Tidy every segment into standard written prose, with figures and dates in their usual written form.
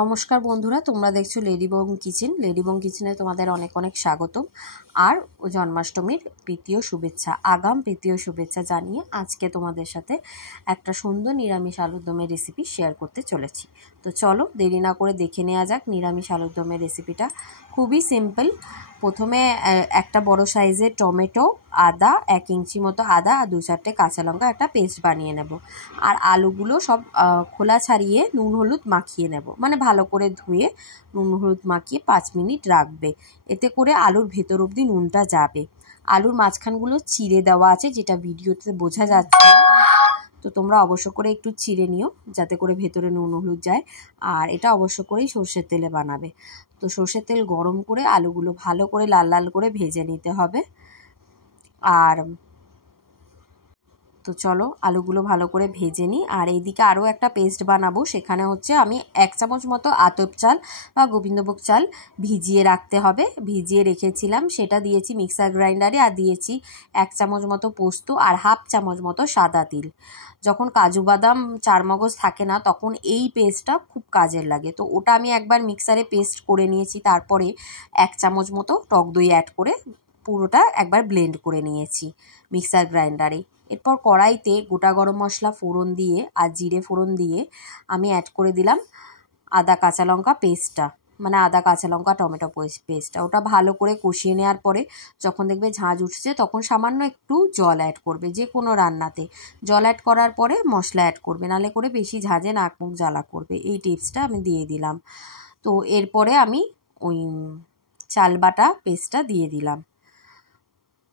নমস্কার বন্ধুরা, তোমরা দেখছো লেডিবং কিচেন। লেডিবং কিচেনে তোমাদের অনেক অনেক স্বাগতম আর জন্মাষ্টমীর প্রীতীয় শুভেচ্ছা, আগাম প্রীতীয় শুভেচ্ছা জানিয়ে আজকে তোমাদের সাথে একটা সুন্দর নিরামিষ আলুর দমের রেসিপি শেয়ার করতে চলেছি। তো চলো দেরি না করে দেখে নেওয়া যাক নিরামিষ আলুর দমের রেসিপিটা। খুবই সিম্পল। প্রথমে একটা বড় সাইজের টমেটো, আদা 1 ইঞ্চি মতো আদা আর 2-4টে কাঁচা লঙ্কা একটা পেস্ট বানিয়ে নেব। আর আলুগুলো সব খোলা ছাড়িয়ে নুন হলুদ মাখিয়ে নেব, মানে ভালো করে ধুয়ে নুন হলুদ মাখিয়ে 5 মিনিট রাখবে। এতে করে আলুর ভেতর অবধি নুনটা যাবে। আলুর মাঝখানগুলো চিড়ে দেওয়া আছে, যেটা ভিডিওতে বোঝা যাচ্ছে না, তো তোমরা অবশ্য করে একটু চিড়ে নিও যাতে করে ভেতরে নুন হলুদ যায়। আর এটা অবশ্য করেই সর্ষের তেলে বানাবে। তো সর্ষের তেল গরম করে আলুগুলো ভালো করে লাল লাল করে ভেজে নিতে হবে। আর তো চলো আলুগুলো ভালো করে ভেজে নিই। আর এইদিকে আরও একটা পেস্ট বানাবো। সেখানে হচ্ছে আমি 1 চামচ মতো আতপ চাল বা গোবিন্দভোগ চাল ভিজিয়ে রাখতে হবে, ভিজিয়ে রেখেছিলাম, সেটা দিয়েছি মিক্সার গ্রাইন্ডারে। আর দিয়েছি 1 চামচ মতো পোস্ত আর 1/2 চামচ মতো সাদা তিল। যখন কাজু বাদাম চারমগজ থাকে না তখন এই পেস্টটা খুব কাজের লাগে। তো ওটা আমি একবার মিক্সারে পেস্ট করে নিয়েছি, তারপরে 1 চামচ মতো টক দই অ্যাড করে পুরোটা একবার ব্লেন্ড করে নিয়েছি মিক্সার গ্রাইন্ডারে। এরপর কড়াইতে গোটা গরম মশলা ফোড়ন দিয়ে আর জিরে ফোড়ন দিয়ে আমি অ্যাড করে দিলাম আদা কাঁচা লঙ্কা পেস্টটা, মানে আদা কাঁচা লঙ্কা টমেটো পেস্টটা। ওটা ভালো করে কষিয়ে নেওয়ার পরে যখন দেখবে ঝাঁঝ উঠছে তখন সামান্য একটু জল অ্যাড করবে। যে কোনো রান্নাতে জল অ্যাড করার পরে মশলা অ্যাড করবে, নাহলে করে বেশি ঝাঁঝে নাক মুখ জ্বালা করবে। এই টিপসটা আমি দিয়ে দিলাম। তো এরপরে আমি ওই চাল বাটা পেস্টটা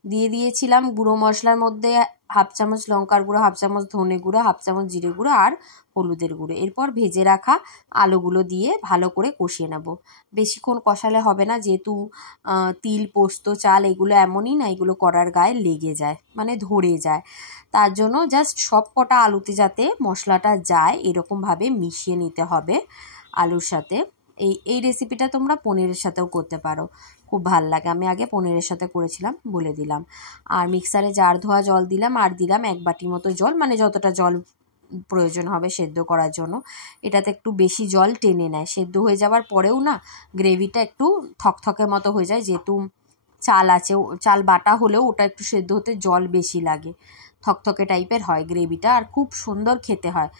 দিয়ে দিয়েছিলাম গুঁড়ো মশলার মধ্যে 1/2 চামচ লঙ্কার গুঁড়ো, 1/2 চামচ ধনে গুঁড়ো, 1/2 চামচ জিরে গুঁড়ো আর হলুদের গুঁড়ো। এরপর ভেজে রাখা আলুগুলো দিয়ে ভালো করে কষিয়ে নেব। বেশিক্ষণ কষালে হবে না, যেহেতু তিল পোস্ত চাল এগুলো এমনই না, এগুলো কড়ার গায়ে লেগে যায়, মানে ধরে যায়। তার জন্য জাস্ট সব কটা আলুতে যাতে মশলাটা যায় এরকমভাবে মিশিয়ে নিতে হবে আলুর সাথে। এই রেসিপিটা তোমরা পনিরের সাথেও করতে পারো, খুব ভাল লাগে। আমি আগে পনিরের সাথে করেছিলাম বলে দিলাম। আর মিক্সারে জার ধোয়া জল দিলাম, আর দিলাম 1 বাটি মতো জল, মানে যতটা জল প্রয়োজন হবে সেদ্ধ করার জন্য। এটাতে একটু বেশি জল টেনে নেয়, সেদ্ধ হয়ে যাওয়ার পরেও না গ্রেভিটা একটু থকথকে মতো হয়ে যায়, যেহেতু চাল আছে, চাল বাটা হলেও ওটা একটু সেদ্ধ হতে জল বেশি লাগে, থকথকে টাইপের হয় গ্রেভিটা, আর খুব সুন্দর খেতে হয়।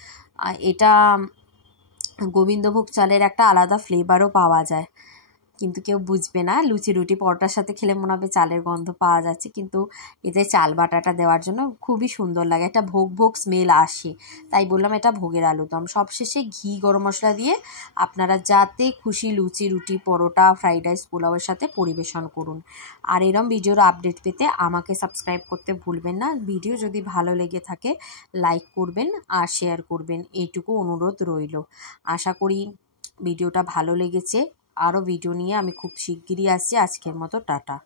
এটা গোবিন্দভোগ চালের একটা আলাদা ফ্লেভারও পাওয়া যায়, কিন্তু কেউ বুঝবে না। লুচি রুটি পরোটার সাথে খেলে মনে হবে চালের গন্ধ পাওয়া যাচ্ছে, কিন্তু এতে চাল বাটাটা দেওয়ার জন্য খুবই সুন্দর লাগে, একটা ভোগ ভোগ স্মেল আসে, তাই বললাম এটা ভোগের আলুদম। সবশেষে ঘি গরম মশলা দিয়ে আপনারা যাতে খুশি লুচি রুটি পরোটা ফ্রাইড রাইস পোলাওয়ের সাথে পরিবেশন করুন। আর এরম ভিডিওর আপডেট পেতে আমাকে সাবস্ক্রাইব করতে ভুলবেন না। ভিডিও যদি ভালো লেগে থাকে লাইক করবেন আর শেয়ার করবেন, এইটুকু অনুরোধ রইল। আশা করি ভিডিওটা ভালো লেগেছে। আরও ভিডিও নিয়ে আমি খুব শিগগিরই আসছি। আজকের মতো টাটা।